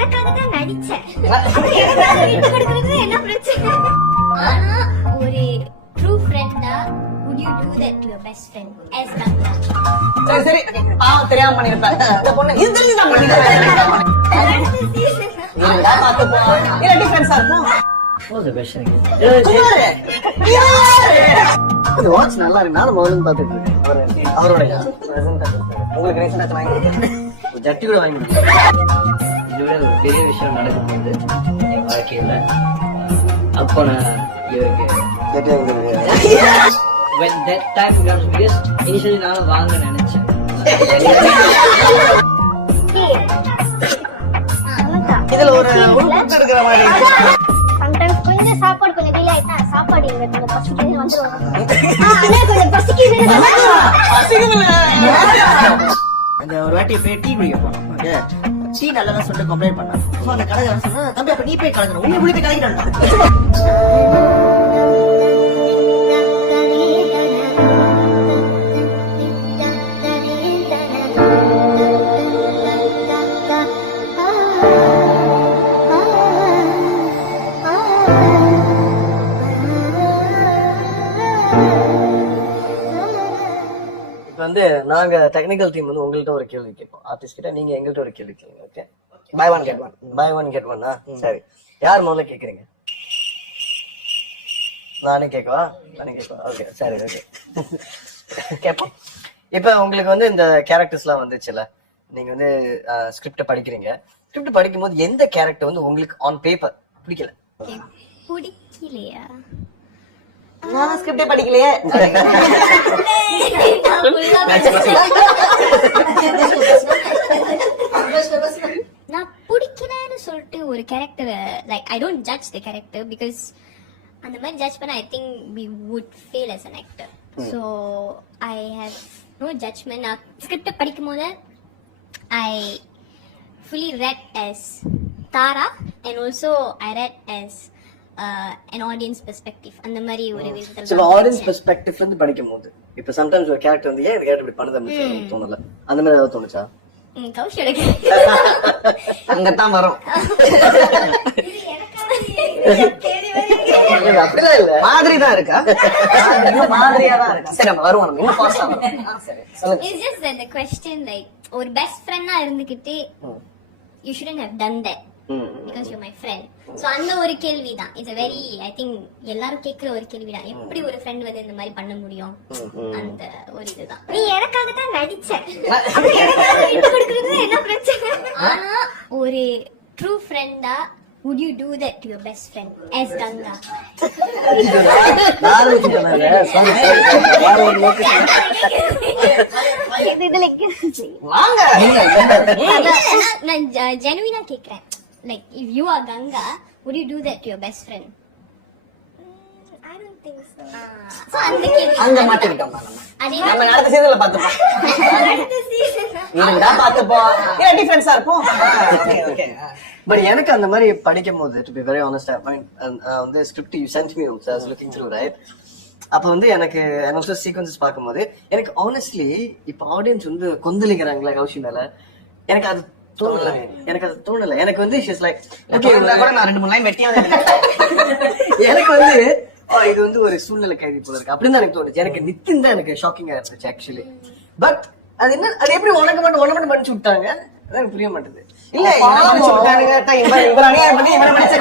எனக்காக தான் நடிச்சேன். எனக்காக விட்டு கொடுக்கிறது என்ன பிரச்சனை? ஆனா ஒரு ட்ரூ ஃப்ரெண்டா would you do that to your best friend as Ganga? சரி பாவம் தெரியாம பண்ணிருப்பேன். இந்த பொண்ணு இது தெரிஞ்சு தான் பண்ணிருப்பேன். இல்லடா பாத்து போ. இல்ல டிஃபரன்ஸா இருக்கும். What's the question again? இது வாட்ச் நல்லா இருக்கு. நானும் முதல்ல பாத்துட்டு இருக்கேன். அவரோட உங்களுக்கு ரீசன் வாங்கி கொடுத்தேன். ஒரு ஜட்டி கூட வாங்கி கொடுத்தேன். இதுவிட ஒரு பெரிய விஷயம் நடக்கும்போது என் வாழ்க்கையில அப்போ நான் இவருக்கு when that time comes because initially நானும் வாங்க நினைச்சேன். இதுல ஒரு உருட்டு எடுக்கிற மாதிரி சம்டைம்ஸ் கொஞ்சம் சாப்பாடு கொஞ்சம் டிலே ஆயிட்டா சாப்பாடு இங்க கொஞ்சம் பசிக்குது வந்துரும். அண்ணா கொஞ்சம் பசிக்குது. அந்த ஒரு வாட்டி போய் டீ குடிக்க போனோம். டீ நல்லதா சொல்லிட்டு கம்ப்ளைண்ட் பண்ணான். அந்த கடைக்காரன் சொன்னா தம்பி அப்ப நீ போய் கலக்கணும். உன்னை போய் கலக்கிட்டான். வந்து நாங்க டெக்னிக்கல் டீம் வந்து உங்கள்ட்ட ஒரு கேள்வி கேட்போம். ஆர்டிஸ்ட் கிட்ட நீங்க எங்கள்ட்ட ஒரு கேள்வி கேளுங்க. Okay, buy one get one. சரி, யார் முதல்ல கேக்குறீங்க? நானே கேட்கவா? ஓகே சரி, ஓகே கேட்போம். இப்ப உங்களுக்கு வந்து இந்த கேரக்டர்ஸ் எல்லாம் வந்துச்சுல, நீங்க வந்து ஸ்கிரிப்ட் படிக்கிறீங்க. ஸ்கிரிப்ட் படிக்கும் போது எந்த கேரக்டர் வந்து உங்களுக்கு ஆன் பேப்பர் பிடிக்கல? பிடிக்கலையா? நான் ஸ்கிரிப்டே படிக்கலையே. நான் பிடிக்கலன்னு சொல்லிட்டு ஒரு character like I don't judge the character because அந்த மாதிரி ஜட்ஜ் பண்ண I think we would fail as an actor. So I have no judgment. நான் ஸ்கிரிப்ட் படிக்கும் போது I fully read as Tara and also I read as an audience perspective. அந்த மாதிரி ஒரு விதத்துல சோ ஆடியன்ஸ் பெர்ஸ்பெக்டிவ்ல இருந்து படிக்கும்போது இப்ப சம்டைம்ஸ் ஒரு கேரக்டர் வந்து ஏன் இந்த கேரக்டர் இப்படி பண்ணுதுன்னு தோணல, அந்த மாதிரி ஏதாவது தோணுச்சா? கௌஷியோட அங்கதான் வரும். அப்படிலாம் இல்ல, மாதிரி தான் இருக்கா? மாதிரியா தான் இருக்கா? சரி, நம்ம வருவோம். நம்ம இன்னும் ஃபாஸ்டா வரும். சரி சொல்லுங்க. It's just that the question like ஒரு பெஸ்ட் ஃப்ரெண்டா இருந்துகிட்டு you shouldn't have done that because you're my friend. So அந்த ஒரு கேள்விதான். It's a very I think எல்லாரும் கேக்குற ஒரு கேள்விதான். எப்படி ஒரு ஃப்ரெண்ட் வந்து இந்த மாதிரி பண்ண முடியும்? அந்த ஒரு இதுதான். நீ எனக்காக தான் நடிச்ச. அப்ப எனக்காக விட்டு கொடுக்கிறது என்ன பிரச்சனை? ஆனா ஒரு ட்ரூ ஃப்ரெண்டா would you do that to your best friend as Ganga? நான் ஜெனுவினா கேக்குறேன். Like if you are Ganga, would you do that to your best friend? I don't think so. So அந்த கேள்வி அங்க மாட்டிட்டோம் அதே நம்ம அடுத்த சீசன்ல பாத்துப்போம். அடுத்த season நீங்க பாத்துப்போம். ஏன் டிஃபரன்ஸா இருக்கும்? ஓகே. பட் எனக்கு அந்த மாதிரி படிக்கும் போது டு பி வெரி ஆனஸ்ட் வந்து script you sent me I was looking through right. அப்ப வந்து எனக்கு also சீக்வென்சஸ் பாக்கும்போது எனக்கு ஆனஸ்ட்லி இப்ப ஆடியன்ஸ் வந்து கொந்தளிக்கிறாங்களா கௌஷி மேல, எனக்கு அது தோணல. எனக்கு வந்து ஷீஸ் லைக் ஓகே கூட நான் 2-3 லைன் வெட்டியா எனக்கு வந்து இது வந்து ஒரு சூழ்நிலை கைதி போல இருக்கு அப்படின்னு தான் எனக்கு தோணுச்சு. எனக்கு நித்தின் தான் எனக்கு ஷாக்கிங்கா இருந்துச்சு ஆக்சுவலி. பட் அது என்ன, அது எப்படி உனக்கு மட்டும் பண்ணிச்சு விட்டாங்க? அதான் எனக்கு புரிய மாட்டேது. இல்ல பண்ணிச்சு விட்டானுங்க இவரானே பண்ணி இவரை பண்ணிச்சு.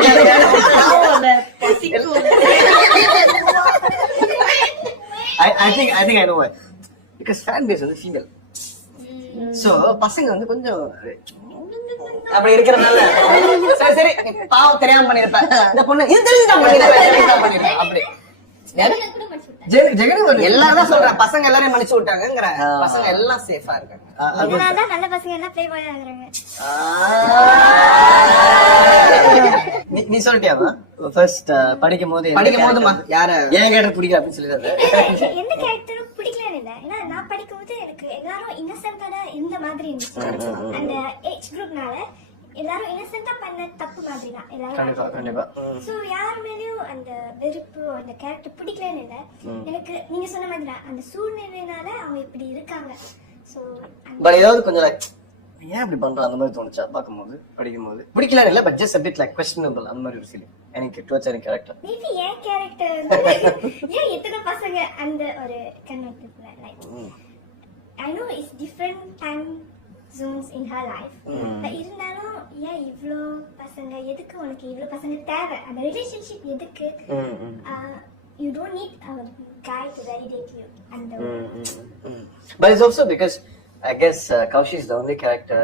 I think I know why. Because fan base வந்து female. So பசங்க வந்து கொஞ்சம் அப்படி இருக்கிறதுனால சரி பாவம் தெரியாம பண்ணிருப்பேன். இந்த பொண்ணு இது தெரிஞ்சு தான் பண்ணிருப்பேன். அப்படி எல்லாரும் தான் சொல்றேன், பசங்க எல்லாரையும் மன்னிச்சு விட்டாங்கங்கிற. பசங்க எல்லாம் சேஃபா இருக்காங்க. அதனாலதான் நல்ல பசங்க எல்லாம் ப்ளே பாய் ஆகுறாங்க. நீ சொல்லிட்டியாமா ஃபர்ஸ்ட் படிக்கும் போது யார ஏன் கேரக்டர் பிடிக்கல அப்படின்னு சொல்லிடுறாரு? எந்த கேரக்டரும் பிடிக்கலன்னு இல்ல. ஏன்னா நான் படிக்கும்போது எனக்கு எல்லாரும் இன்னசென்ட்டா தான் இந்த மாதிரி இருந்துச்சு. அந்த ஏஜ் குரூப்னால எல்லாரும் இன்னசென்ட்டா பண்ண தப்பு மாதிரி தான் எல்லாரும். கண்டிப்பா. சோ யார் மேலயும் அந்த வெறுப்பு அந்த கேரக்டர் பிடிக்கலன்னு இல்ல. எனக்கு நீங்க சொன்ன மாதிரி தான் அந்த சூழ்நிலையினால அவங்க இப்படி இருக்காங்க. சோ பட் ஏதாவது கொஞ்சம் ஏன் இப்படி பண்ற அந்த மாதிரி தோணுச்சா பார்க்கும்போது படிக்கும்போது பிடிக்கல இல்ல but just a bit like questionable அந்த மாதிரி ஒரு ஃபீலிங் எனக்கு டுவர்ட்ஸ் எனி கேரக்டர் மேபி ஏன் கேரக்டர் ஏன் எத்தனை பசங்க அந்த ஒரு கண்ணோட்டத்துல like I know it's different time zones in her life but இருந்தாலும் ஏன் இவ்ளோ பசங்க எதுக்கு உனக்கு இவ்ளோ பசங்க தேவை அந்த ரிலேஷன்ஷிப் எதுக்கு you don't need a guy to validate you and but it's also because I guess Kaushi is the only character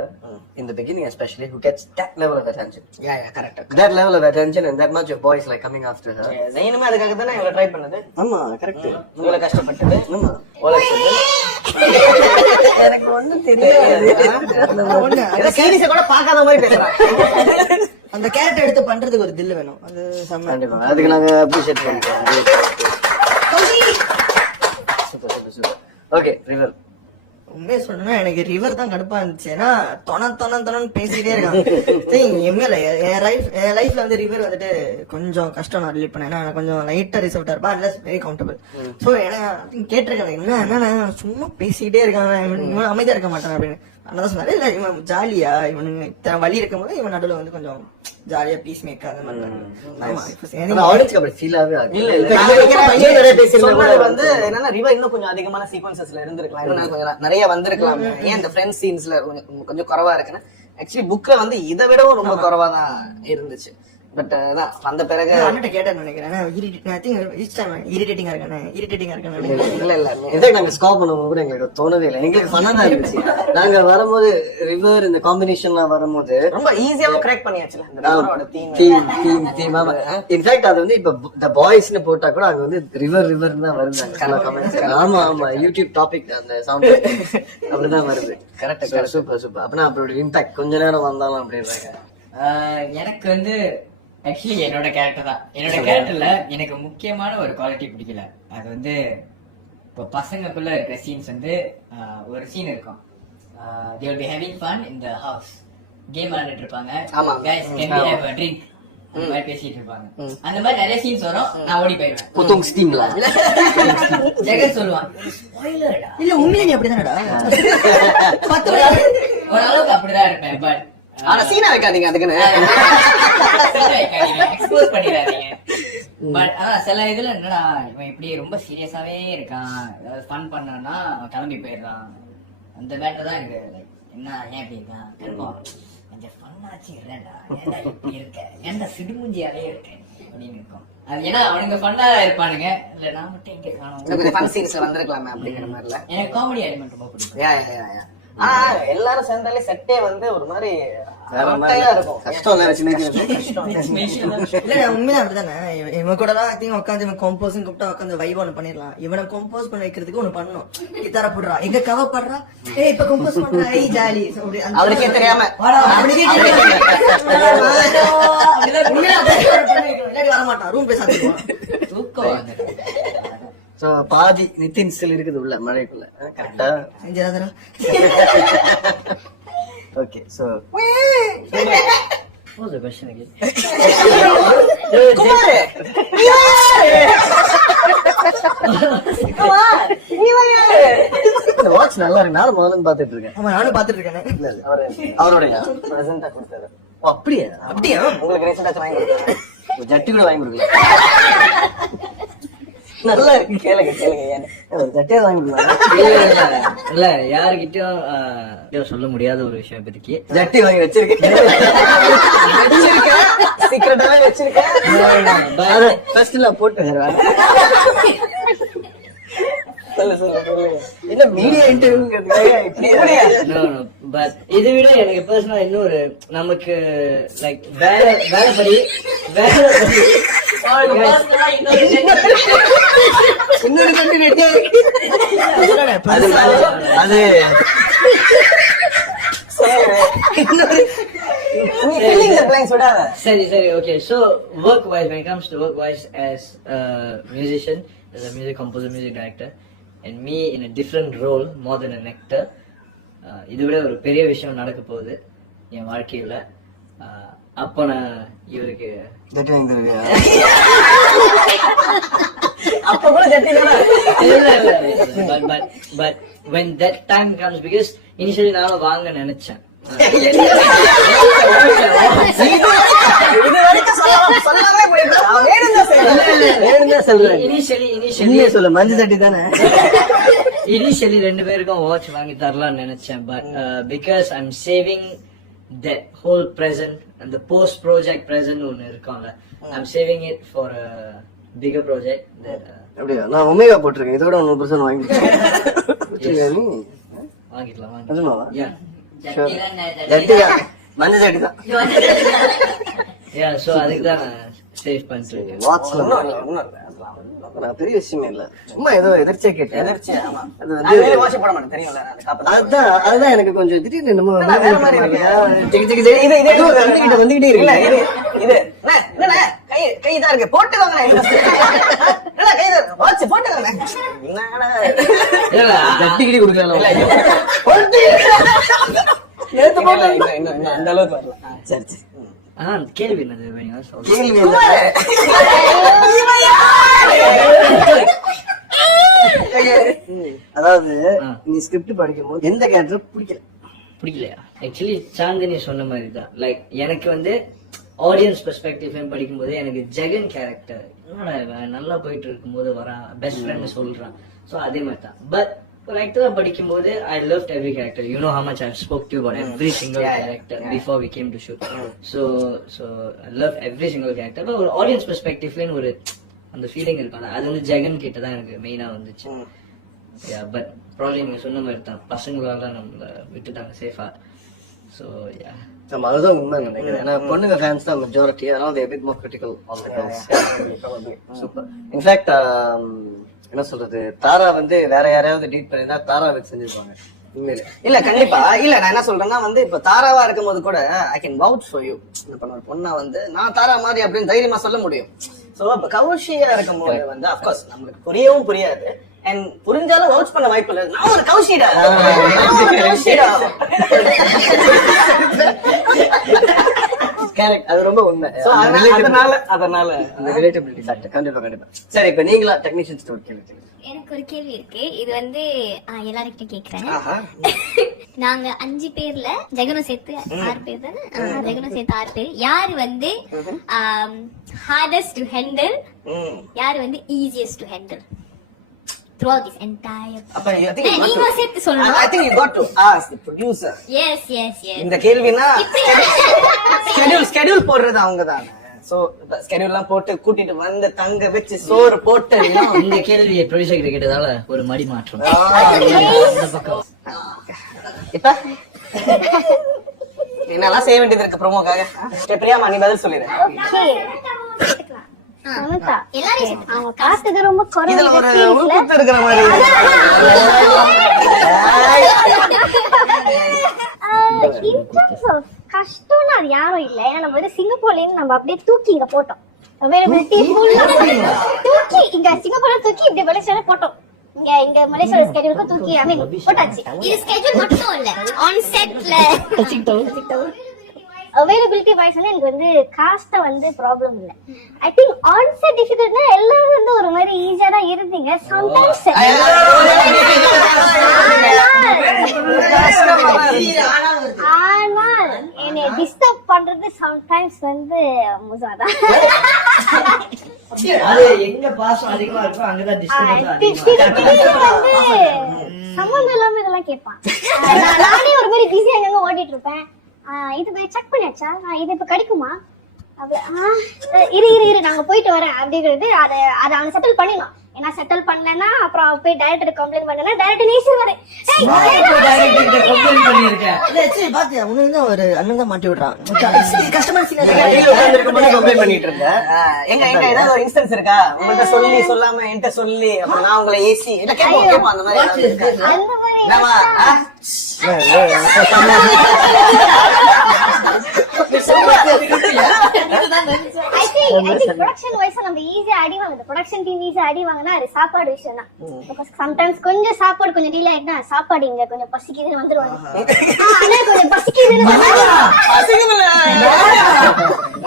in the beginning especially who gets that level of attention. Yeah, correct. That level of attention and that much of boys like coming after her. ஜெயினுமே அதுக்காக தானே இவ்வளவு try பண்ணது, ஆமா correct. இவ்வளவு கஷ்டப்பட்டது. ஆமா எனக்கு ஒண்ணும் தெரியாது. அந்த சீரிஸை கூட பார்க்காத மாதிரி பேசுறான். அந்த கேரக்டர் எடுத்து பண்றதுக்கு ஒரு தில்லு வேணும். அது செம்ம. கண்டிப்பா அதுக்கு நாங்க அப்ரிஷியேட் பண்றோம். சூப்பர். Okay river. உண்மையை சொல்லணும்னா எனக்கு ரிவர் தான் கடுப்பா இருந்துச்சு. ஏன்னா தொணன்னு பேசிட்டே இருக்கான். எம்எல்ஏ என் லைஃப்ல வந்து ரிவர் வந்துட்டு கொஞ்சம் கஷ்டம் நான் ரிலீட் பண்ணேன். ஏன்னா கொஞ்சம் லைட்டா ரிசர்வ்டா இருப்பா, அட்லஸ் வெரி கம்ஃபர்டபுள். சோ எனக்கு கேட்டிருக்கேன் என்ன சும்மா பேசிக்கிட்டே இருக்கான், இவன் அமைதியா இருக்க மாட்டான் அப்படின்னு. அதான் சொன்னாரு இல்ல இவன் ஜாலியா இவனுங்க இத்தனை வழி இருக்கும் போது இவன் நடுவில் வந்து கொஞ்சம் ஜாலியா பீஸ் மேக் அந்த மாதிரி ஆடியன்ஸ்க்கு அப்படி ஃபீல் ஆகவே ஆகுது. சொன்னது வந்து என்னன்னா ரிவர் இன்னும் கொஞ்சம் அதிகமான சீக்வன்சஸ்ல இருந்திருக்கலாம், இன்னும் கொஞ்சம் நிறைய வந்திருக்கலாம். ஏன் இந்த ஃப்ரெண்ட் சீன்ஸ்ல கொஞ்சம் குறைவா இருக்குன்னா ஆக்சுவலி புக்ல வந்து இதை விடவும் ரொம்ப குறைவா தான் இருந்துச்சு. பட் அதான் வந்த பிறகு அண்ணன் கேட்டேன்னு நினைக்கிறேன் இரிட்டேட்டிங்கா இருக்கானே. இதே நாங்க ஸ்காப் பண்ணும்போது கூட எங்களுக்கு தோணவே இல்லை, எங்களுக்கு ஃபன்னா தான் இருந்துச்சு. நாங்க வரும்போது ரிவர் இந்த காம்பினேஷன்லாம் வரும்போது ரொம்ப ஈஸியாவும் கிராக் பண்ணியாச்சுல இந்த ரிவரோட தீம். இன்ஃபேக்ட் அது வந்து இப்ப த பாய்ஸ்னு போட்டா கூட அங்க வந்து ரிவர் தான் வருது. ஆமா யூடியூப் டாபிக் அந்த சவுண்ட் அப்படிதான் வருது. கரெக்ட். சூப்பர். அப்படின்னா அப்படி இம்பாக்ட் கொஞ்ச நேரம் வந்தாலும் அப்படின்றாங்க. எனக்கு வந்து ஆக்சுவலி என்னோட கேரக்டர் தான். என்னோட கேரக்டர்ல எனக்கு முக்கியமான ஒரு குவாலிட்டி பிடிக்கல. அது வந்து இப்போ பசங்களுக்குள்ள இருக்கிற சீன்ஸ் வந்து ஒரு சீன் இருக்கும். they will be having fun in the house, game விளையாண்டுட்டு இருப்பாங்க. guys can we have a drink அந்த மாதிரி பேசிட்டு இருப்பாங்க. அந்த மாதிரி நிறைய சீன்ஸ் வரும். நான் ஓடி போயிடுவேன். புத்தோங் ஸ்டீம்ல ஜெகன் சொல்லுவான் ஸ்பாயிலர்டா. இல்ல உண்மையிலே நீ அப்படிதானடா? ஓரளவுக்கு அப்படிதான் இருப்பேன். பட் ஆனா சீனா வைக்காதீங்க அதுக்குன்னு எக்ஸ்போஸ் பண்ணிடாதீங்க. பட் ஆனா சில இதுல என்னடா இவன் இப்படி ரொம்ப சீரியஸாவே இருக்கான், ஏதாவது ஃபன் பண்ணா அவன் கிளம்பி போயிடுறான். அந்த மேட்டர் தான் எனக்கு என்ன ஏன் இப்படி இருக்கான் கருப்போம் கொஞ்சம் ஃபன்னாச்சு இல்லடா, ஏன்டா இப்படி இருக்க, ஏன்டா சிடுமுஞ்சியாவே இருக்க அப்படின்னு இருக்கும். அது ஏன்னா அவனுங்க ஃபன்னா இருப்பானுங்க. இல்ல நான் மட்டும் எங்க காணோம் ஃபன் சீன்ஸ்ல வந்திருக்கலாமே அப்படிங்கிற மாதிரில எனக்கு காமெடி எலிமெண்ட் ரொம்ப பிடிக்கும். ஆனா எல்லாரும் சேர்ந்தாலே செட்டே வந்து ஒரு மாதிரி கஷ்டம் இல்ல உண்மையா அப்படிதானே. இவன் கூட எல்லாம் உட்காந்து இவன் கம்போஸ் கூப்பிட்டா உட்காந்து வைப் ஒண்ணு பண்ணிடலாம். இவனை கம்போஸ் பண்ண வைக்கிறதுக்கு ஒண்ணு பண்ணணும். கிட்டார போடுறா எங்க கவர் பண்றா இப்ப கம்போஸ் பண்றா ஜாலி அவளுக்கே தெரியாம வரமாட்டான் ரூம் போய் சாப்பிடுவான். தூக்கம் சோ பாதி நிதின் ஸ்டில் இருக்குது உள்ள மழைக்குள்ள கரெக்டா. Okay so what was the question again? Watch நல்லா இருக்கு. நானும் முதல்ல பாத்துட்டு இருக்கேன். ஆமா நானும் பாத்துட்டு இருக்கேன். அவருடைய பிரசன்டா கொடுத்தாரு. அப்படியா அப்படியா உங்களுக்கு ரீசெண்டா வாங்கி கொடுத்தாரு. ஜட்டி கூட வாங்கி கொடுக்கல. நல்லா இருக்கு. கேளுங்க ஜட்டியா வாங்கி கொடுக்கல. இல்ல யாருக்கிட்டயும் சொல்ல முடியாத ஒரு விஷயம் இப்போதைக்கு. ஜட்டி வாங்கி வச்சிருக்கேன். சீக்கிரட்டாவே வச்சிருக்கேன். ஃபர்ஸ்ட்ல போட்டு என்ன மீடியா இன்டர்வியூ பட் இதை விட எனக்கு பர்சனலா இன்னொரு நமக்கு லைக் வேலை படி இன்னொரு கண்டினியூட்டி அது சரி okay, so work wise, when it comes to work wise as a musician, as a music composer, music director, and me in a different role more than an actor, இதை விட ஒரு பெரிய விஷயம் நடக்க போகுது என் வாழ்க்கையில. அப்போ நான் இவருக்கு ஜட்டி வாங்கி தருவியா? அப்ப கூட ஜட்டி but when that time comes, because initially நானும் வாங்க நினைச்சேன். இது வரைக்கும் சொல்லாமே போயிருக்கோம். வேணும்தான் சொல்றேன். இனிஷியலி சொல்ல மஞ்சள் சட்டி தானே. இனிஷியலி 2 பேருக்கும் வாட்ச் வாங்கி தரலாம்னு நினைச்சேன். But because I am saving that whole present and the post project present ஒன்னு இருக்கும்ல, I'm saving it for a bigger project that அப்படியா? நான் ஒமேகா போட்டிருக்கேன். இதோட 1% வாங்கி வாங்கிடலாம். நிஜமாவா? Yeah. சட்டி தான், மஞ்சள் சட்டி தான். Yeah, so அதுக்கு தான் நான் சேவ் பண்ணிட்டு இருக்கேன். வாட்ச்ல நான் பெரிய விஷயமே இல்ல, சும்மா ஏதோ எதிர்ச்சியா கேட்டேன். எதிர்ச்சியா? ஆமா. அது நான் வந்து வெளிய வாட்ச் போட மாட்டேன், தெரியும்ல, நான் காப்பா. அதுதான் எனக்கு கொஞ்சம் திடீர்னு என்னமோ வேற மாதிரி இருக்கு. ஏதோ வந்துகிட்டே இல்ல, இருக்கு. இது என்னண்ணே, கை தான் இருக்கு, போட்டுக்கோங்க. என்னடா கை தான் இருக்கு, வாட்ச் போட்டுக்கோங்க. என்னடா இல்ல தட்டிக்கிட்டே கொடுக்கலாம். நேத்து போட்டு இன்னும் அந்த அளவுக்கு வரல. சரி சரி. ஆனா கேள்வி என்னது வேணும் சொல்லுங்க. கேள்வி இல்ல. அதாவது நீ ஸ்கிரிப்ட் படிக்கும் போது எந்த கேரக்டர் பிடிக்கலையா? ஆக்சுவலி சாந்தினி சொன்ன மாதிரி தான். லைக் எனக்கு வந்து ஆடியன்ஸ் பெர்ஸ்பெக்டிவ் படிக்கும் போது எனக்கு ஜெகன் கேரக்டர் என்னடா இவன் நல்லா போயிட்டு இருக்கும் போது வரான், பெஸ்ட் ஃப்ரெண்ட் சொல்றான். சோ அதே மாதிரி தான். பட் ஒரு ஆக்டரா படிக்கும் போது I loved every character. You know how much I've spoke to you about every single character before we came to shoot. So I love every single character. But ஒரு audience பெர்ஸ்பெக்டிவ்ல ஒரு அந்த feeling இருக்கும். அது வந்து ஜெகன் கிட்ட தான் எனக்கு மெயினா வந்துச்சு. பட் ப்ராப்ளம் நீங்க சொன்ன மாதிரி தான், பசங்களால நம்மள விட்டுட்டாங்க சேஃபா. ஸோ நம்ம அதுதான் உண்மை நினைக்கிறேன். ஏன்னா பொண்ணுங்க ஃபேன்ஸ் தான் மெஜாரிட்டி, அதனால they are a bit more critical on the girls. Super. In fact என்ன சொல்றது, தாரா வந்து வேற யாரையாவது டீட் பண்ணிருந்தா தாரா வச்சு செஞ்சிருப்பாங்க உண்மையில. இல்ல கண்டிப்பா இல்ல, நான் என்ன சொல்றேன்னா வந்து இப்ப தாராவா இருக்கும் போது கூட I can vouch for you. இப்ப ஒரு பொண்ணா வந்து நான் தாரா மாதிரி அப்படின்னு தைரியமா சொல்ல முடியும். சோ இப்ப கௌஷியா இருக்கும் போது வந்து அப்கோர்ஸ் நம்மளுக்கு புரியவும் புரியாது, அண்ட் புரிஞ்சாலும் வவுச் பண்ண வாய்ப்பு இல்லை. நான் ஒரு கௌஷிடா. கரெக்ட், அது ரொம்ப உண்மை. அதனால அந்த ரிலேட்டபிலிட்டி ஃபேக்டர் கண்டிப்பா. சரி, இப்ப நீங்களா டெக்னீஷியன்ஸ் ஒரு கேள்வி. எனக்கு ஒரு கேள்வி இருக்கு. இது வந்து எல்லாருக்கிட்ட கேக்குறேன். நாங்க 5 பேர்ல ஜெகனும் சேர்த்து 6 பேர் தானே? ஜெகனும் சேர்த்து 6 பேர். யாரு வந்து ஹார்டஸ்ட் டு ஹேண்டில், யாரு வந்து easiest to handle throughout this entire? நீங்க சேர்த்து சொல்லணும். I think you got to ask the producer. Yes. இந்த கேள்வினா ஸ்கெடியூல் போடுறது அவங்க தானே. சோ ஸ்கெடியூல் எல்லாம் போட்டு கூட்டிட்டு வந்து தங்க வச்சு சோறு போட்டு இந்த கேள்வியை ப்ரொடியூசர் கிட்ட கேட்டதால ஒரு மடி மாற்றம். இந்த பக்கம் இப்ப என்னெல்லாம் செய்ய வேண்டியது இருக்கு ப்ரோமோக்காக. பிரியாமா நீ பதில் சொல்லிடு. எல்லாரும் அவங்க காத்துக்கு ரொம்ப இதுல ஒரு உள்குத்து இருக்கிற மாதிரி. கஷ்டம்னு அது யாரும் இல்ல. ஏன்னா நம்ம வந்து சிங்கப்பூர்ல இருந்து நம்ம அப்படியே தூக்கி இங்க போட்டோம். அவைலபிலிட்டி தூக்கி இங்க சிங்கப்பூர்ல தூக்கி இப்படி மலேசியால போட்டோம். இங்க மலேசியால ஸ்கெடியூலுக்கு தூக்கி ஐ மீன் போட்டாச்சு. இது ஸ்கெட்யூல் மட்டும் இல்ல, ஆன் செட்ல அவைலபிலிட்டி வைஸ் வந்து எனக்கு வந்து காஸ்ட வந்து ப்ராப்ளம் இல்ல. ஐ திங்க் ஆன் செட் டிஃபிகல்ட்னா எல்லாரும் வந்து ஒரு மாதிரி ஈஸியா தான் இருந்தீங்க. சம்டைம்ஸ் ஆனால் என்னை டிஸ்டர்ப் பண்றது சம்டைம்ஸ் வந்து முசாதான். அது எங்க பாசம் அதிகமா இருக்கோ அங்கதான் டிஸ்டர்பன்ஸ் வந்து சம்பந்தம் இல்லாம இதெல்லாம் கேட்பான். நானே ஒரு மாதிரி பிஸியா எங்க ஓடிட்டு இருப்பேன். இது போய் செக் பண்ணியாச்சா, இது இப்ப கிடைக்குமா, இரு நாங்க போயிட்டு வரேன் அப்படிங்கிறது. அதை அவனை செட்டில் பண்ணிடணும். ஏன்னா செட்டில் பண்ணலன்னா அப்புறம் போய் டைரக்டர் கம்ப்ளைண்ட் பண்ணனா டைரக்டர் நீசிடுவாரு. பாத்தியா உனக்கு ஒரு அண்ணன் தான் மாட்டி விடுறான். கஸ்டமர் கம்ப்ளைண்ட் பண்ணிட்டு இருந்தேன். எங்க ஏதாவது ஒரு இன்ஸ்டன்ஸ் இருக்கா உங்கள்ட்ட சொல்லி சொல்லாம என்கிட்ட சொல்லி அப்புறம் நான் உங்களை ஏசி கேட்போம் அந்த மாதிரி ப்ரொடக்ஷன் வைஸ் நம்ம ஈஸியா அடி வாங்குது. ப்ரொடக்ஷன் டீம் ஈஸியா அடி வாங்கினா அது சாப்பாடு விஷயம் தான். சம்டைம்ஸ் கொஞ்சம் சாப்பாடு கொஞ்சம் டீல் ஆயிட்டா சாப்பாடு இங்க கொஞ்சம் பசிக்குதுன்னு வந்துருவாங்க. ஆனா கொஞ்சம் பசிக்குதுன்னு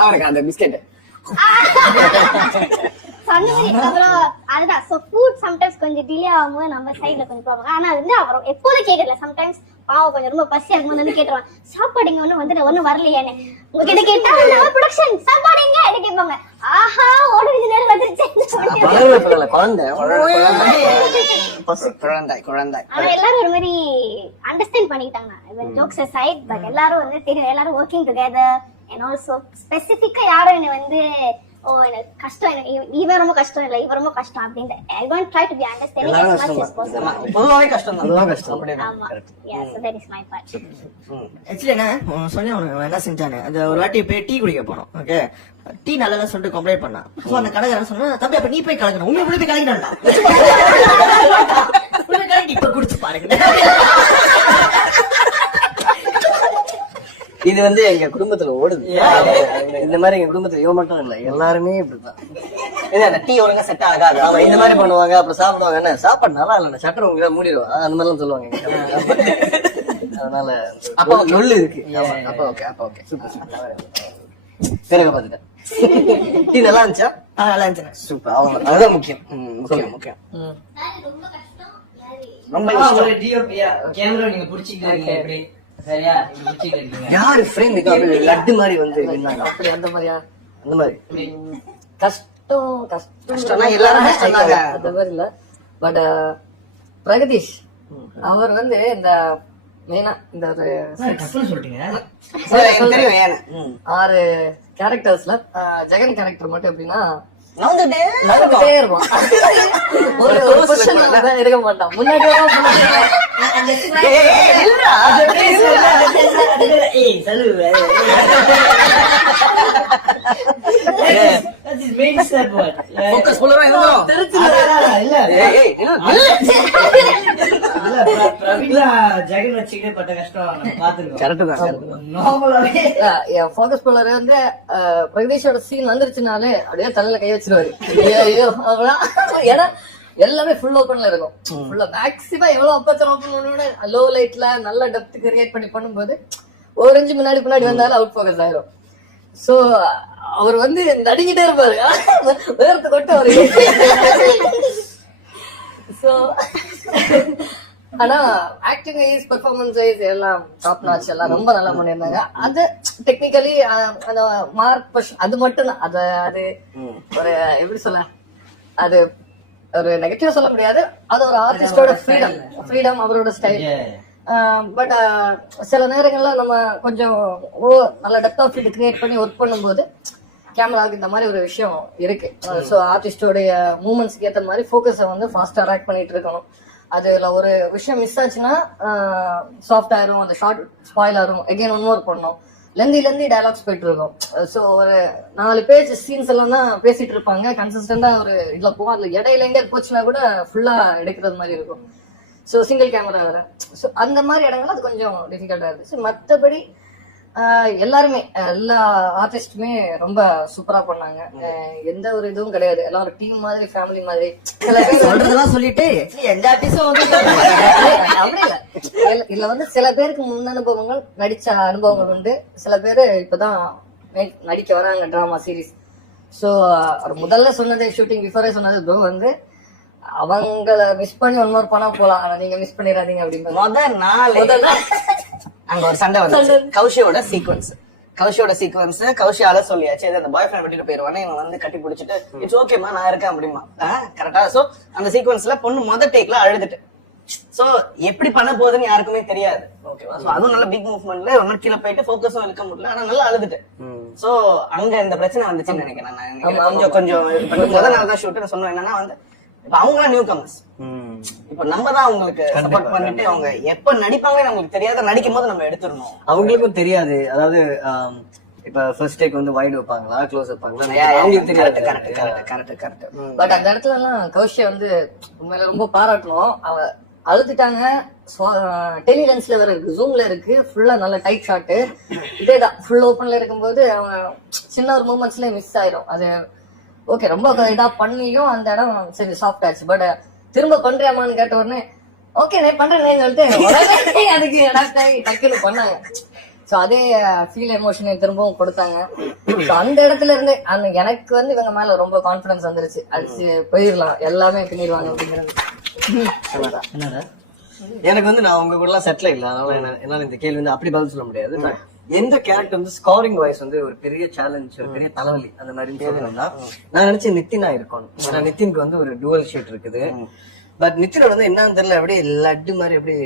அவனுக்கு அந்த பிஸ்கெட் அந்த மாதிரி அப்புறம் அதுதான் சோ ஃபுட் சம்டைம்ஸ் கொஞ்சம் டிலே ஆகும்போது நம்ம சைடுல கொஞ்சம் ப்ராப்ளம். ஆனா அது வந்து அவர் எப்போதும் கேட்கல. சம்டைம்ஸ் பாவம் கொஞ்சம் ரொம்ப பசியா இருக்கும்போது வந்து கேட்டுருவான், சாப்பாடு இங்க ஒண்ணும் வரலையானே. உங்ககிட்ட கேட்டா ப்ரொடக்ஷன் சாப்பாடு எங்க எடுத்து கேட்பாங்க. ஆஹா ஓடுறது நேரம் வந்துருச்சு. குழந்தை ஆனா எல்லாரும் ஒரு மாதிரி அண்டர்ஸ்டாண்ட் பண்ணிக்கிட்டாங்க. ஜோக்ஸ் சைட் பட் எல்லாரும் வந்து தெரியும், எல்லாரும் ஒர்க்கிங் டுகெதர் அண்ட் ஆல்சோ ஸ்பெசிபிக்கா யாரும் என்ன வந்து ஓ எனக்கு கஷ்டம், எனக்கு இவன் ரொம்ப கஷ்டம் இல்ல இவன் ரொம்ப கஷ்டம் அப்படின்ட்டு I want try to be understanding as much as possible. பொதுவாவே கஷ்டம் தான். ஆமா yeah so that is my part. Actually என்ன சொன்னேன் அவனுக்கு என்ன செஞ்சானு அது ஒரு வாட்டி போய் டீ குடிக்க போனோம். ஓகே டீ நல்லா சொல்லிட்டு கம்ப்ளைண்ட் பண்ணான். சோ அந்த கடைக்காரன் சொன்னா தம்பி அப்ப நீ போய் கலக்கணும், உண்மையை போய் கலக்கிட்டான்டா. இப்ப குடிச்சு பாருங்க. இது வந்து எங்க குடும்பத்துல ஓடுது. இந்த மாதிரி எங்க குடும்பத்துல இவன் மட்டும் இல்ல, எல்லாருமே இப்படிதான். அந்த டீ ஒழுங்கா செட் ஆகாது. ஆமா இந்த மாதிரி பண்ணுவாங்க. அப்புறம் சாப்பிடுவாங்க, என்ன சாப்பாடு நல்லா இல்ல சட்டரை உங்க மூடிடுவாங்க அந்த மாதிரி எல்லாம் சொல்லுவாங்க. அதனால அப்ப நொல்லு இருக்கு. அப்ப ஓகே அப்ப ஓகே பிறகு பாத்துட்டேன். டீ நல்லா இருந்துச்சா? நல்லா இருந்துச்சு. சூப்பர். அவங்க அதுதான் முக்கியம். முக்கியம் முக்கியம். ரொம்ப கஷ்டம் யாரு ரொம்ப ஒரு டிஓபியா கேமரா நீங்க புடிச்சிக்கிறீங்க எப்படி சரியா? நீங்க புடிச்சிக்கிறீங்க யாரு ஃப்ரேம் லட்டு மாதிரி வந்து நின்னாங்க. அப்படி அந்த மாதிரியா? அந்த மாதிரி கஷ்டம்னா எல்லாரும் கஷ்டம்தாங்க. அந்த மாதிரி இல்ல. பட் பிரகதீஷ் அவர் வந்து இந்த மெயினா இந்த ஒரு சொல்றீங்க. தெரியும் ஏன் 6 கேரக்டர்ஸ்ல ஜெகன் கேரக்டர் மட்டும் எப்படின்னா நவுந்துட்டே நடந்துட்டே இருப்பான். ஒரு பொசிஷன்ல இருக்க மாட்டான். முன்னாடி ஃபோக்கஸ் ஃபுல்லா இருந்தோம். ஜெகன் வச்சுக்கிட்டே பட்ட கஷ்டம் பாத்துருக்கோம். கரெக்ட் தான். நார்மலாவே என் ஃபோக்கஸ் புல்லர் வந்து பிரகதீஷோட சீன் வந்துருச்சுனாலே அப்படியே தலையில கை வச்சிருவாரு. ஐயோ அவ்வளவுதான். ஏன்னா எல்லாமே ஃபுல் ஓப்பன்ல இருக்கும். ஃபுல்லா மேக்ஸிமம் எவ்வளவு அப்பச்சர் ஓப்பன் பண்ணோட லோ லைட்ல நல்ல டெப்த் கிரியேட் பண்ணி பண்ணும்போது ஒரு இன்ச்சு முன்னாடி வந்தாலும் அவுட் ஃபோக்கஸ் ஆயிரும். சோ அவர் வந்து நடிக்கிட்டே இருப்பாரு. வேர்த்து கொட்டு அவரு. சோ ஆனா ஆக்டிங் வைஸ் பெர்ஃபார்மன்ஸ் வைஸ் எல்லாம் டாப் நாட்ச் எல்லாம் ரொம்ப நல்லா பண்ணியிருந்தாங்க. அது டெக்னிக்கலி அந்த மார்க் அது மட்டும் தான். அது ஒரு எப்படி சொல்ல, அது ஒரு நெகட்டிவ் சொல்ல முடியாது. அது ஒரு ஆர்டிஸ்டோட ஃப்ரீடம் அவரோட ஸ்டைல். பட் சில நேரங்கள்ல நம்ம கொஞ்சம் நல்ல டெப்த் ஆஃப் ஃபீல்ட் கிரியேட் பண்ணி ஒர்க் பண்ணும்போது கேமராவுக்கு இந்த மாதிரி ஒரு விஷயம் இருக்கு. ஸோ ஆர்டிஸ்டோடைய மூமெண்ட்ஸ்க்கு ஏற்ற மாதிரி ஃபோக்கஸை வந்து ஃபாஸ்டா ஆக்ட் பண்ணிட்டு இருக்கணும். அதுல ஒரு விஷயம் மிஸ் ஆச்சுன்னா சாஃப்ட் ஆயிரும், அந்த ஷார்ட் ஸ்பாயில் ஆயிரும். எகைன் ஒன் மோர் பண்ணணும். லெந்தி டயலாக்ஸ் போயிட்டு இருக்கும். ஸோ ஒரு 4 பேஜ் சீன்ஸ் எல்லாம் தான் பேசிட்டு இருப்பாங்க. கன்சிஸ்டண்டா ஒரு இதுல போகும். அதுல இடையில எங்க போச்சுன்னா கூட ஃபுல்லா எடுக்கிறது மாதிரி இருக்கும். ஸோ சிங்கிள் கேமரா வேற. ஸோ அந்த மாதிரி இடங்கள் அது கொஞ்சம் டிஃபிகல்ட்டா இருந்துச்சு. மற்றபடி எல்லாருமே எல்லா ஆர்டிஸ்டுமே ரொம்ப சூப்பரா பண்ணாங்க. எந்த ஒரு இதுவும் கிடையாது. எல்லாம் ஒரு டீம் மாதிரி ஃபேமிலி மாதிரி. சில பேர் சொல்றதெல்லாம் சொல்லிட்டு எந்த ஆர்டிஸ்டும் வந்து அப்படி இல்ல. இதுல வந்து சில பேருக்கு முன் அனுபவங்கள் நடிச்ச அனுபவங்கள் உண்டு. சில பேரு இப்பதான் நடிக்க வராங்க டிராமா சீரீஸ். சோ முதல்ல சொன்னது ஷூட்டிங் பிஃபோரே சொன்னது ப்ரோ வந்து அவங்கள மிஸ் பண்ணி ஒன் மோர் பண்ணா போலாம், ஆனா நீங்க மிஸ் பண்ணிடாதீங்க அப்படின்னு. முதல் நாள் அங்க ஒரு சண்டை வந்து கௌஷியோட சீக்வன்ஸ் கௌஷியால சொல்லியாச்சு. அந்த பாய் ஃப்ரெண்ட் விட்டுட்டு போயிருவானே, இவன் வந்து கட்டி பிடிச்சிட்டு இட்ஸ் ஓகேமா நான் இருக்கேன் அப்படிமா. கரெக்டா. சோ அந்த சீக்வன்ஸ்ல பொண்ணு முதல் டேக்ல அழுதுட்டு. சோ எப்படி பண்ண போகுதுன்னு யாருக்குமே தெரியாது. ஓகேவா. சோ அதுவும் நல்ல பிக் மூவ்மெண்ட்ல ஒரு கீழே போயிட்டு ஃபோக்கஸும் இருக்க முடியல, ஆனா நல்லா அழுதுட்டு. சோ அங்க இந்த பிரச்சனை வந்துச்சுன்னு நினைக்கிறேன் நான். கொஞ்சம் முதல் நாள் தான் ஷூட். நான் சொன்னேன் என்னன்னா வந்து இப்ப அவங்களாம் நியூ கமர்ஸ். இப்ப நம்ம தான் அவங்களுக்கு சப்போர்ட் பண்ணிட்டு அவங்க எப்ப நடிப்பாங்கன்னு நம்மளுக்கு தெரியாத நடிக்கும் போது நம்ம எடுத்துடணும். அவங்களுக்கும் தெரியாது. அதாவது இப்ப ஃபர்ஸ்ட் டேக் வந்து வைட் வைப்பாங்களா க்ளோஸ் வைப்பாங்களா அவங்களுக்கு தெரியாது. கரெக்ட். பட் அந்த இடத்துல எல்லாம் கௌஷியா வந்து உண்மையில ரொம்ப பாராட்டணும். அவ அழுதுட்டாங்க. டெலிலென்ஸ்ல வேற இருக்கு, ஜூம்ல இருக்கு, ஃபுல்லா நல்ல டைட் ஷாட். இதேதான் ஃபுல் ஓப்பன்ல இருக்கும்போது அவன் சின்ன ஒரு மூமெண்ட்ஸ்ல மிஸ் ஆயிரும். அது ஓகே ரொம்ப இதா பண்ணியும் அந்த இடம் சரி சாஃப்ட் ஆச்சு. பட் திரும்ப பண்றியாமான்னு கேட்ட உடனே ஓகே நான் பண்றேன்னு சொல்லிட்டு அதுக்கு டக்குன்னு பண்ணாங்க. சோ அதே ஃபீல் எமோஷனை திரும்பவும் கொடுத்தாங்க. So அந்த இடத்துல இருந்து எனக்கு வந்து இவங்க மேல ரொம்ப கான்பிடன்ஸ் வந்துருச்சு. அடிச்சு போயிடலாம், எல்லாமே பண்ணிடுவாங்க அப்படிங்கிறது. என்னடா எனக்கு வந்து நான் உங்க கூட எல்லாம் செட்டில் இல்ல, அதனால என்னால இந்த கேள்வி வந்து அப்படி பதில் சொல்ல முடியாது. எந்த கேரக்டர் வந்து ஸ்கோரிங் வைஸ் வந்து ஒரு பெரிய சேலஞ்ச், ஒரு பெரிய தலைவலி அந்த மாதிரி சொல்லணும்னா நான் நினைச்சேன் நித்தினா இருக்கணும். ஏன்னா நித்தினுக்கு வந்து ஒரு டூவல் ஷீட் இருக்குது. பட் நித்தினோட வந்து என்னன்னு தெரியல, அப்படியே லட்டு மாதிரி அப்படியே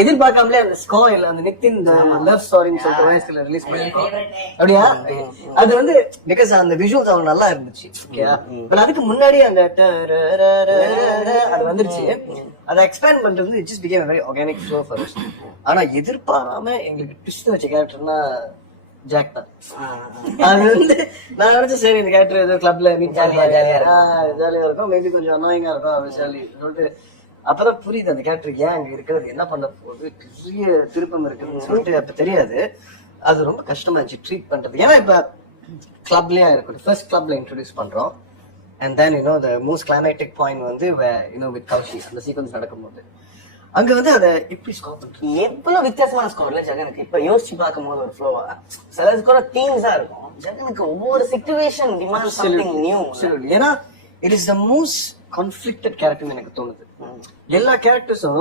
எதிர்பார்க்காமலே அந்த ஸ்கோர் அந்த நித்தின் லவ் ஸ்டோரின்னு சொல்லிட்டு வயசுல ரிலீஸ் பண்ணிருக்கோம். அப்படியா அது வந்து பிகாஸ் அந்த விஷுவல்ஸ் அவங்க நல்லா இருந்துச்சு. பட் அதுக்கு முன்னாடி அந்த அது வந்துருச்சு. அதை எக்ஸ்பேண்ட் பண்றது it just became very organic flow for us. ஆனா எதிர்பாராம எங்களுக்கு ட்விஸ்ட் வச்ச கேரக்டர்னா ஜாக் தான். அது வந்து நான் நினைச்சேன் சரி இந்த கேரக்டர் ஏதோ கிளப்ல மீட் ஜாலியா இருக்கும், மேபி கொஞ்சம் அனாயிங்கா இருக்கும் அப்படின்னு சொல்லிட்டு அப்பதான் புரியுது அந்த கேரக்டர் ஏன் அங்க இருக்கிறது, என்ன பண்ண போகுது, பெரிய திருப்பம் இருக்குன்னு சொல்லிட்டு அப்ப தெரியாது. அது ரொம்ப கஷ்டமா இருந்துச்சு ட்ரீட் பண்றது. ஏன்னா இப்ப கிளப்லயே இருக்கும், ஃபர்ஸ்ட் கிளப்ல இன்ட்ரோடியூஸ் பண்றோம். And then the most climactic point வந்து with கௌஷி அந்த சீக்வன்ஸ் நடக்கும்போது அங்க வந்து அதை எப்படி ஸ்கோர் பண்றது, எவ்வளவு வித்தியாசமான ஸ்கோர்ல ஜெகனுக்கு இப்ப யோசிச்சு பார்க்கும் போது ஒரு ஃப்ளோவா சில ஸ்கோர் தீம்ஸா இருக்கும். ஜெகனுக்கு ஒவ்வொரு சிச்சுவேஷன் டிமாண்ட் சம்திங் நியூ. ஏன்னா it is the most conflicted character எனக்கு தோணுது. எல்லா கேரக்டர்ஸும்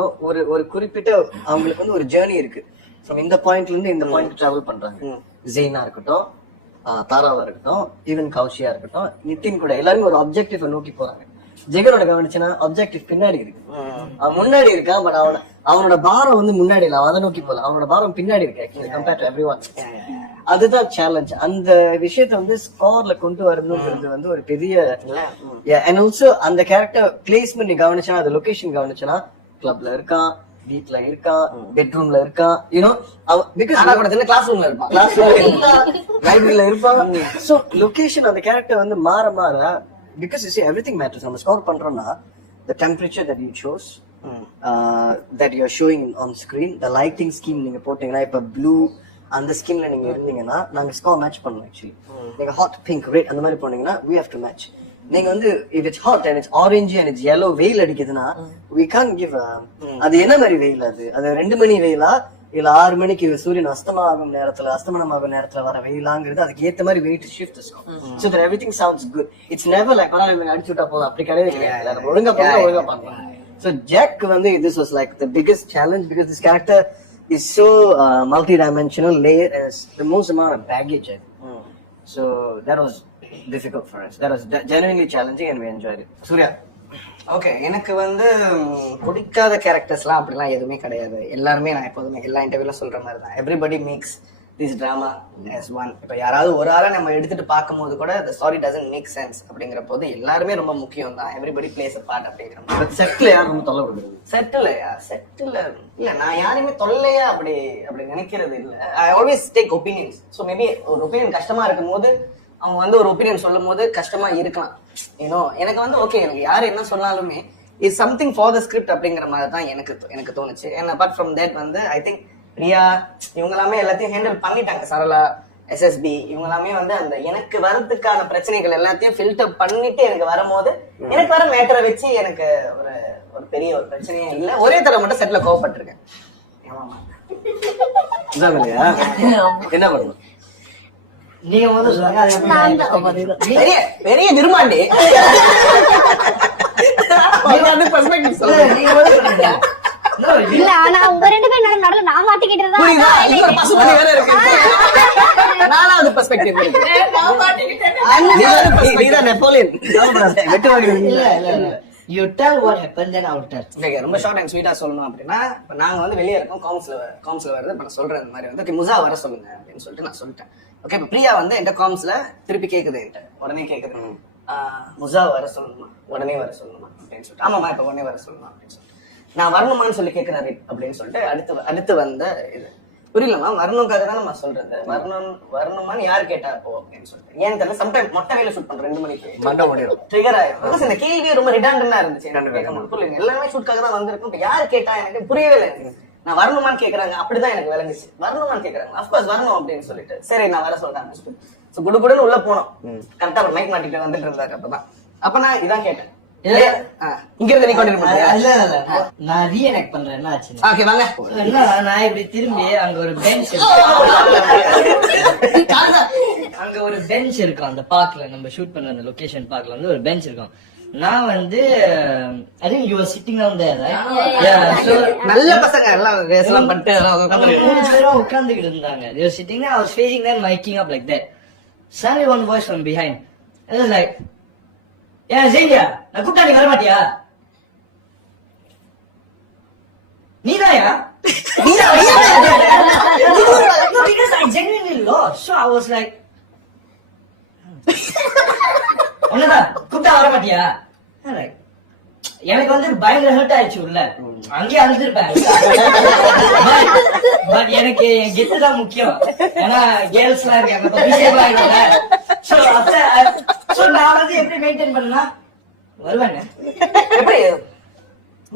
ஒரு குறிப்பிட்ட அவங்களுக்கு வந்து ஒரு ஜேர்னி இருக்கு. ஃப்ரம் இந்த பாயிண்ட்ல இருந்து இந்த பாயிண்ட் டிராவல் பண்றாங்க. ஜெயினா இருக்கட்டும், தாராவா இருக்கட்டும், ஈவன் கௌஷியா இருக்கட்டும், நிதின் கூட எல்லாருமே ஒரு ஆப்ஜெக்டிவ் நோக்கி போறாங்க. ஜெகனோட கவனிச்சுன்னா ஆப்ஜெக்டிவ் பின்னாடி இருக்கு, அவன் முன்னாடி இருக்கான். பட் அவனோட பாரம் வந்து முன்னாடி இல்ல, அதை நோக்கி போல, அவனோட பாரம் பின்னாடி இருக்கு கம்பேர்ட் டு எவ்ரிஒன். அதுதான் சேலஞ்ச். அந்த விஷயத்த வந்து ஸ்கோர்ல கொண்டு வரணும்ன்றது வந்து ஒரு பெரிய அண்ட் ஆல்சோ அந்த கேரக்டர் பிளேஸ்மெண்ட் நீ கவனிச்சா, அது லொகேஷன் கவனிச்சனா கிளப்ல இருக்கான், வீட்ல இருக்கான், பெட்ரூம்ல இருக்கான், யூனோ பிகாஸ் கிளாஸ் ரூம்ல இருப்பான், லைப்ரரியில இருப்பான். சோ லொகேஷன் அந்த கேரக்டர் வந்து மாற மாற because you see everything matters. நம்ம ஸ்கோர் பண்றோம்னா the temperature that you chose, that you are showing on screen, the lighting scheme நீங்க போட்டீங்கன்னா இப்ப ப்ளூ அந்த ஸ்கின்ல நீங்க இருந்தீங்கன்னா நாங்க ஸ்கோர் மேட்ச் பண்ணுவோம். ஆக்சுவலி நீங்க ஹாட், பிங்க், ரெட் அந்த மாதிரி போனீங்கன்னா we have to match. நீங்க வந்து if it's hot and it's orange and it's yellow வெயில் அடிக்குதுன்னா we can't give அது என்ன மாதிரி வெயில், அது 2 மணி வெயிலா இல்ல 6 மணிக்கு சூரியன் அஸ்தமனம் ஆகும் நேரத்துல வர வெயிலாங்கிறது அதுக்கு ஏத்த மாதிரி வெயிட் ஷிஃப்ட் இருக்கும். So that everything sounds good. It's never like அடிச்சு விட்டா போதும், அப்படி கிடையாது. ஒழுங்கா பண்ணலாம். So Jack வந்து this was like the biggest challenge because this character is so multi-dimensional, layer as the most amount of baggage. So that was difficult for us. That was genuinely challenging and we enjoyed it. Surya. Okay, எனக்கு வந்து பிடிக்காத கேரக்டர்ஸ்லாம் அப்படிலாம் எதுவுமே கிடையாது. எல்லாருமே நான் எப்போதுமே எல்லா இன்டர்வியூல சொல்ற மாதிரி தான், everybody makes this drama as one. இப்போ யாராவது ஒரு ஆளை நம்ம எடுத்துட்டு பார்க்கும்போது கூட the story doesn't make sense அப்படிங்கிற போது எல்லாருமே ரொம்ப முக்கியம் தான். எவ்ரிபடி பிளேஸ் a part அப்படிங்கிற மாதிரி. செட்ல யாரும் ரொம்ப தொல்லை கொடுக்குறது? செட்டில் இல்ல, நான் யாரையுமே தொல்லையா அப்படி நினைக்கிறது இல்லை. I always take opinions. So maybe ஒரு ஒப்பீனியன் கஷ்டமா இருக்கும் போது அவங்க வந்து ஒரு ஒப்பீனியன் சொல்லும் போது கஷ்டமா இருக்கலாம். ஏன்னோ எனக்கு வந்து ஓகே, எனக்கு யாரு என்ன சொன்னாலுமே is something for the script அப்படிங்கிற மாதிரி தான் எனக்கு தோணுச்சு. அண்ட் அபார்ட் ஃப்ரம் தட் வந்து ஐ திங்க் பிரியா இவங்க எல்லாமே எல்லாத்தையும் ஹேண்டில் பண்ணிட்டாங்க. சரளா, SSB இவங்க எல்லாமே வந்து அந்த எனக்கு வரதுக்கான பிரச்சனைகள் எல்லாத்தையும் ஃபில்டர் பண்ணிட்டு எனக்கு வரும்போது எனக்கு வர மேட்டரை வச்சு எனக்கு ஒரு பெரிய ஒரு பிரச்சனையே இல்லை. ஒரே தடவை மட்டும் செட்ல கோவப்பட்டிருக்கேன். என்ன பண்ணணும் நீங்க முதல்ல சொல்லுங்க. பெரிய நிர்மாண்டி இல்ல, ஆனா உங்க 2 பேரும் நடுவுல நான் மாட்டிக்கிட்டு நாலாவது perspective Napoleon. You tell what happened, then I'll tell. Okay, ரொம்ப ஷார்ட் அண்ட் ஸ்வீட்டா சொல்லணும் அப்படின்னா, இப்போ நாங்க வந்து வெளியே இருக்கோம், காம்ஸ்ல வருது. இப்போ நான் சொல்றேன் இந்த மாதிரி வந்து ஓகே முசா வர சொல்லுங்க அப்படின்னு சொல்லிட்டு நான் சொல்லிட்டேன். ஓகே, இப்போ பிரியா வந்து என்கிட்ட காம்ஸ்ல திருப்பி கேக்குது, என்கிட்ட உடனே கேக்குது, முசா வர சொல்லணுமா, உடனே வர சொல்லணுமா அப்படின்னு சொல்லிட்டு. ஆமாமா, இப்போ உடனே வர சொல்லணுமா அப்படின்னு சொல்லிட்டு நான் வரணுமான்னு சொல்லி கேட்கிறாரு அப்படின்னு சொல்லிட்டு அடுத்து வந்த இது புரியலமா, வரணுக்காக தான் நம்ம சொல்றது. வரணுமான்னு யாரு கேட்டா அப்போ அப்படின்னு சொல்லிட்டு ஏன்னு தெரியல. சம்டைம் மொட்டை வேலை ஷூட் பண்றோம் 2 மணிக்கு மண்டை முடியும் ட்ரிகர் ஆயிரும். இந்த கேள்வி ரொம்ப ரிடாண்டண்டா இருந்துச்சு. புரியுங்க, எல்லாமே ஷூட்காக தான் வந்திருக்கும். இப்போ யாரு கேட்டா எனக்கு புரியவே இல்லை. நான் வரணுமான்னு கேக்குறாங்க, அப்படிதான் எனக்கு விளங்குச்சு. வரணுமான்னு கேக்குறாங்க, அப்கோர்ஸ் வரணும் அப்படின்னு சொல்லிட்டு சரி நான் வர சொல்றேன். குடுகுடுன்னு உள்ள போனோம். கரெக்டா மைக் மாட்டிட்டு வந்துட்டு இருந்தாரு. அப்ப நான் இதான் கேட்டேன், இங்க இருந்து நீ கண்டினியூ பண்ணுறியா? இல்ல நான் ரீஎனெக்ட் பண்றேன். என்ன ஆச்சு? ஓகே வாங்க. என்ன நான் இப்படி திரும்பி அங்க ஒரு பெஞ்ச் அங்க ஒரு பெஞ்ச் இருக்கும் அந்த பார்க்ல, நம்ம ஷூட் பண்ண அந்த லொகேஷன் பார்க்ல வந்து ஒரு பெஞ்ச் இருக்கும். நான் வந்து I think you were sitting down there right. நல்ல பசங்க எல்லாம் ரேஸ்லாம் பண்ணிட்டு எல்லாம் உட்கார்ந்து மூணு பேரும் உட்கார்ந்துகிட்டு இருந்தாங்க. they were sitting there, I was facing them, miking up like that. Suddenly one voice from behind, it was like, yeah Zenia, நான் கூப்பிட்டா நீ வர மாட்டியா? நீதாயா? No, because I genuinely lost, so I was like, ஒண்ணுதான் கூப்பிட்டா வர மாட்டியா? Like, எனக்கு வந்து பயங்கர ஹர்ட் ஆயிடுச்சு உள்ள, அங்கேயே அழுதுருப்பேன். பட் எனக்கு என் கெத்து தான் முக்கியம், ஏன்னா கேர்ள்ஸ் எல்லாம் இருக்காங்க. சோ நான் வந்து எப்படி மெயின்டைன் பண்ணா வருவேன், எப்படி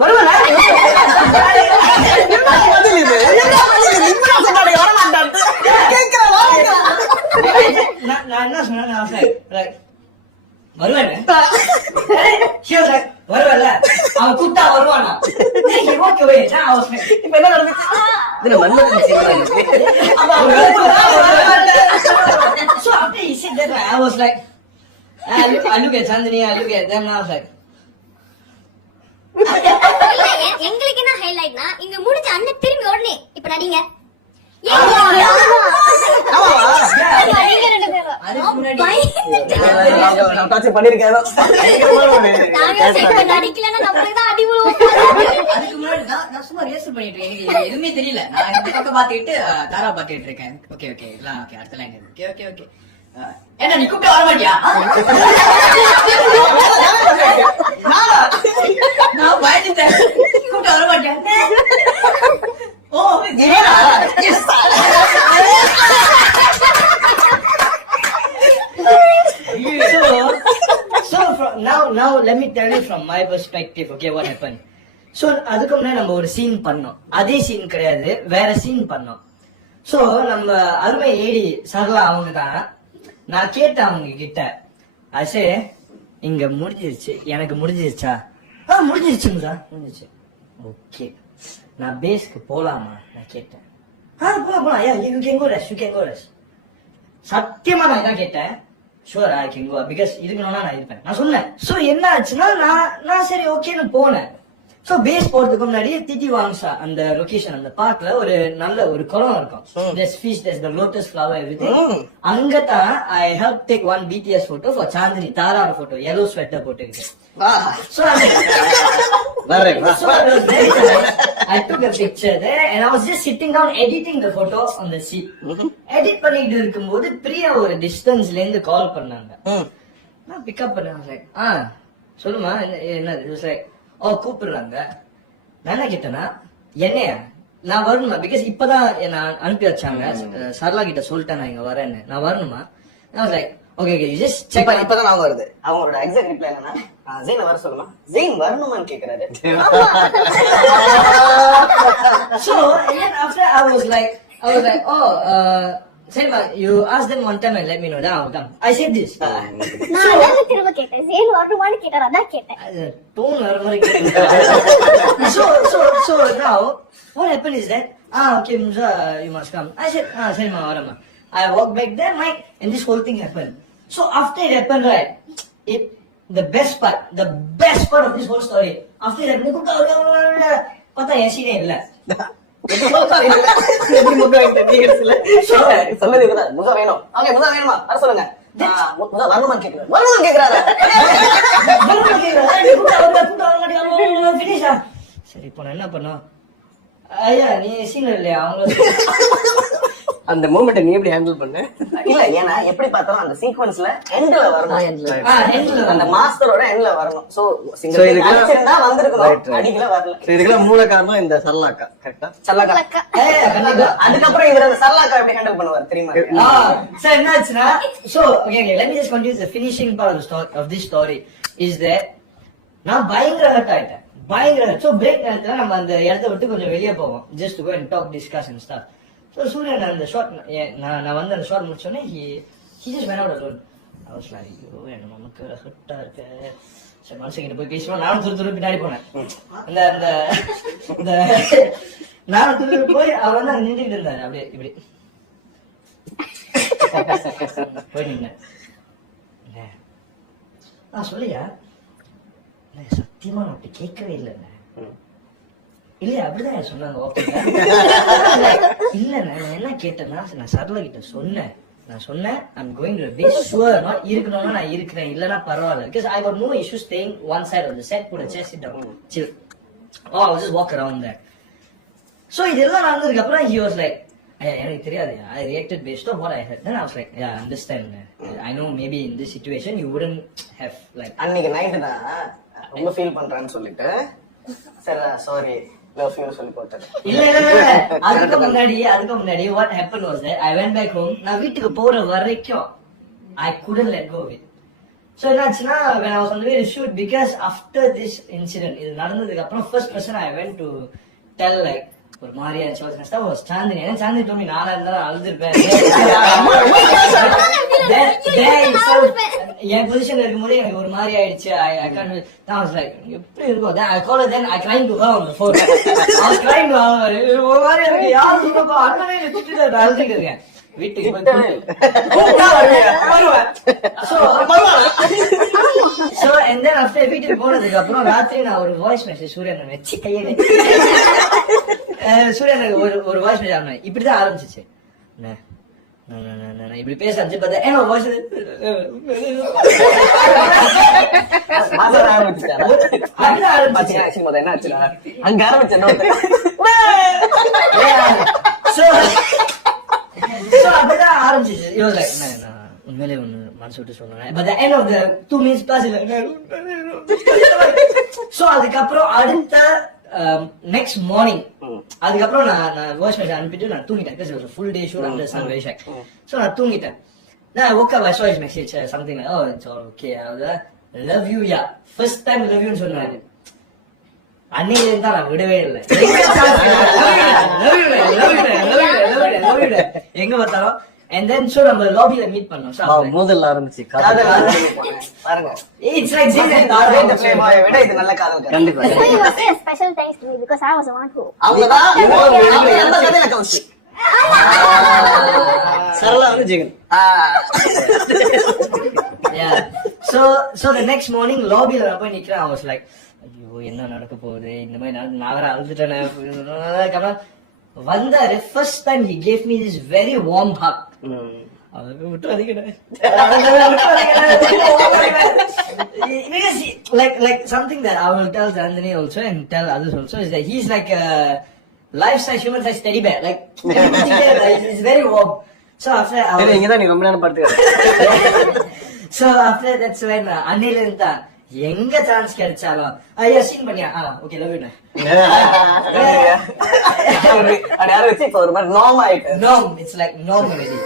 வருவனா? நான் என்ன சொன்னேன், வருவேன். வருவல அவன் கூப்பிட்டா வருவானா? ஓகே இப்ப என்ன நடந்துச்சு? இதுல மன்மதன் சீக்கிரம் So after he said that, I was like, I look at Chandini, I look at them, and I was like, இல்ல, எங்களுக்கு என்ன ஹைலைட்னா இங்க முடிஞ்ச அண்ணன் திரும்பி உடனே இப்ப நடிங்க. நீங்க ரெண்டு பேரும் அதுக்கு முன்னாடி நான் டார்ச்சர் பண்ணிருக்கேன். நடிக்கலன்னா நம்மளுக்கு தான் அடி விழுவும். அதுக்கு முன்னாடி நான் சும்மா ரிஹர்சல் பண்ணிட்டு இருக்கேன். எனக்கு எதுவுமே தெரியல. நான் இந்த பக்கம் பாத்துக்கிட்டு தாரா பாத்துக்கிட்டு இருக்கேன். ஓகே ஓகே எல்லாம் ஓகே, அடுத்த லைன் ஓகே ஓகே ஓகே. என்ன நீ கூப்பிட்டு வர மாட்டியா? நான் பயந்துட்டேன். கூப்பிட்டு வர மாட்டியா? ஓ so now let me tell you from my perspective, okay, what happened. So அதுக்கு முன்னாடி நம்ம ஒரு சீன் பண்ணோம், அதே சீன் கிடையாது, வேற சீன் பண்ணோம். சோ நம்ம அருமை ஏடி சரலா அவங்க தான். நான் கேட்டேன் அவங்க கிட்ட, அசே இங்க முடிஞ்சிருச்சு, எனக்கு முடிஞ்சிருச்சா? முடிஞ்சிருச்சுங்க சார், முடிஞ்சிருச்சு. ஓகே, நான் பேஸ்க்கு போலாமா நான் கேட்டேன். போலாம் யூ கேன் கோ ரெஸ்ட். சத்தியமா நான் இதான் கேட்டேன். Sure I can go because இதுக்கு நான் இருப்பேன் நான் சொன்னேன். சோ என்ன ஆச்சுன்னா நான் சரி ஓகேன்னு போனேன். சோ பேஸ் போறதுக்கு முன்னாடி திட்டி வாங்ஸா அந்த லொகேஷன், அந்த பார்க்ல ஒரு நல்ல ஒரு குளம் இருக்கும். there's fish, there's the lotus flower, everything. அங்கதான் I helped take one BTS photo for Chandini, தாராவோட போட்டோ, yellow sweater போட்டுக்கிட்டு. So I took a picture there and I was just sitting down editing the photo on the seat. Edit பண்ணிட்டு இருக்கும்போது பிரியா ஒரு டிஸ்டன்ஸ்ல இருந்து கால் பண்ணாங்க. நான் பிக்கப் பண்ணேன். சொல்லுமா என்ன? கூப்பிடுறாங்க. நான் என்ன கேட்டேன்னா, என்னையா நான் வரணுமா? பிகாஸ் இப்பதான் என்ன அனுப்பி வச்சாங்க, சரளா கிட்ட சொல்லிட்டேன் நான் இங்க வரேன்னு, நான் வரணுமா? Okay okay just check. இப்பதான் அவங்க வருது. அவங்களோட எக்ஸாக்ட் ரிப்ளை என்னன்னா, ஜெயின் வர சொல்லுமா, ஜெயின் வரணுமான்னு கேக்குறாரு. So and then after I was like Selma, you ask them one time and let me know. Then I'll come. I said this. நான் அதான் திரும்ப கேட்டேன், ஜெயின் வரணுமான்னு கேட்டார், அதான் கேட்டேன். Tone வர மாதிரி கேட்டேன். So now what happened is that okay Musa, you must come. I said Selma varama. I walked back there, Mike, and this whole thing happened. So after it happened, right, the best part of this whole story, after it happened, pata என் சீனே இல்ல. சொன்னது இதுதான், முசா வேணும். Okay Musa வேணுமா வர சொல்லுங்க. முசா வரணுமான்னு கேக்குறாரு. வரணுமான்னு கேக்குறாரு. சரி இப்போ நான் என்ன பண்ணோம், ஐயா நீ சீன் இல்லையா அவங்க அந்த மூமெண்ட்டை நீ எப்படி ஹேண்டில் பண்ண? இல்ல ஏன்னா எப்படி பார்த்தாலும் அந்த சீக்வன்ஸ்ல எண்ட்ல வரணும், அந்த மாஸ்டரோட எண்ட்ல வரணும். சோ இதுக்கு வந்திருக்கணும், அடிக்கல வரல. இதுக்கெல்லாம் மூல காரணம் இந்த சரளாக்கா. கரெக்டா? சரளாக்கா. அதுக்கப்புறம் இவர் அந்த சரளாக்கா எப்படி ஹேண்டில் பண்ணுவார் தெரியுமா? சார் என்ன ஆச்சுன்னா, so okay let me just continue the finishing part of this story is that நான் பயங்கர ஹர்ட் ஆயிட்டேன், பயங்கர. சோ பிரேக் நேரத்துல நம்ம அந்த இடத்த விட்டு கொஞ்சம் வெளியே போவோம், just to go and talk, discuss and stuff. So சூரியன் அந்த ஷார்ட் நான் வந்து அந்த ஷார்ட் முடிச்சோடனே he just went out alone. I was like, ஐயோ என்ன நமக்கு ஹர்ட்டா இருக்கு. சரி மனசுக்கிட்ட போய் பேசுவோம். நானும் துரு பின்னாடி போனேன். அந்த அந்த இந்த நானும் துரு போய் அவர் வந்து அங்க நின்றுட்டு இருந்தாரு அப்படியே இப்படி போய் நின்னேன். நான் சொல்லியா சத்தியமா நான் அப்படி கேட்கவே இல்லைண்ணே. இல்லையா அப்படிதான் சொன்னாங்க. இல்லண்ணே நான் என்ன கேட்டேன்னா நான் சரளா கிட்ட சொன்னேன். நான் சொன்னேன் I'm going to be sure not இருக்கணும்னா நான் இருக்கிறேன் இல்லைன்னா பரவாயில்ல because I got no issue staying one side of the set, put a chair, sit down, chill. Oh, I was just walk around there. So இதெல்லாம் நடந்ததுக்கு அப்புறம் he was like எனக்கு தெரியாது I reacted based on what I heard. Then I was like yeah I understand. I know maybe in this situation you wouldn't have like அன்னைக்கு night தான் ரொம்ப feel பண்றான்னு சொல்லிட்டு சரி சாரி லவ் யூ சொல்லி போட்டேன். இல்ல அதுக்கு முன்னாடி what happened was that I went back home. நான் வீட்டுக்கு போற வரைக்கும் I couldn't let go of it. So என்னாச்சுன்னா when I was on the way to shoot, because after this incident இது நடந்ததுக்கு அப்புறம் first person I went to tell like ஒரு மாதிரியா இருந்துச்சு was சாந்தினி. ஏன்னா சாந்தினி told me நானா இருந்தாலும் அழுதுருப்பேன். என் பொசிஷன்ல இருக்கும்போது எனக்கு ஒரு மாதிரி ஆயிடுச்சு. I can't. I was like எப்படி இருக்கும். Then I called her. Then I cried to her on the phone. I was crying to her. ஒரு மாதிரி இருக்கு. யார் சொல்றப்போ அண்ணனே திட்டிட்டு அழுதுட்டு இருக்கேன். வீட்டுக்கு so and then after வீட்டுக்கு போனதுக்கு அப்புறம் ராத்திரி நான் ஒரு வாய்ஸ் மெசேஜ் சூரியன் வச்சு கையில சூரியன் ஒரு வாய்ஸ் மெசேஜ் ஆனேன். இப்படிதான் ஆரம்பிச்சிச்சு. இப்படி பேச பார்த்தா ஏன்னா வாய்ஸ் என்ன ஆச்சு அங்க ஆரம்பிச்சேன். அப்படிதான் ஆரம்பிச்சிச்சு. உண்மையிலே ஒண்ணு மனசு விட்டு சொன்னேன். But the end of the 2 minutes plus so அதுக்கப்புறம் அடுத்த next morning அதுக்கப்புறம் நான் வாய்ஸ் மெசேஜ் அனுப்பிட்டு நான் தூங்கிட்டேன். because it was a full day shoot under sun very shack. so நான் தூங்கிட்டேன். Then I woke up, I saw his message something like oh it's all okay. I was love you yeah first time love you ன்னு சொன்னாரு. அன்னையில இருந்தா நான் விடவே இல்லை. எங்க பார்த்தாலும் and then so நம்ம லாபில மீட் பண்ணோம். மோதல் ஆரம்பிச்சு பாருங்க it's like இந்த ஃப்ளேமாவை விட இது நல்ல காதல் கதை. கண்டிப்பா So you must say a special thanks to me because I was the one who. அவங்கதான் எந்த கதையில கவுச்சு சரளா வந்து Jagan. yeah so the next morning லாபில நான் போய் நிக்கிறேன். I was like ஐயோ என்ன நடக்க போகுது இந்த மாதிரி நான் வேற அழுதுட்டேன். வந்தாரு first time he gave me this very warm hug. like something that I will tell Chandani also and tell others also is that he's like a life size human size teddy bear. Like he's very warm. So after இங்கதான் நீ ரொம்ப நேரம் படுத்துக்க. so after that's when அன்னையில இருந்தா எங்க chance கிடைச்சாலும் ஐயா சீன் பண்ணியா ஓகே லவ் யூ யாரும் வச்சு இப்ப ஒரு மாதிரி நார்ம் ஆயிட்டு norm it's like norm already.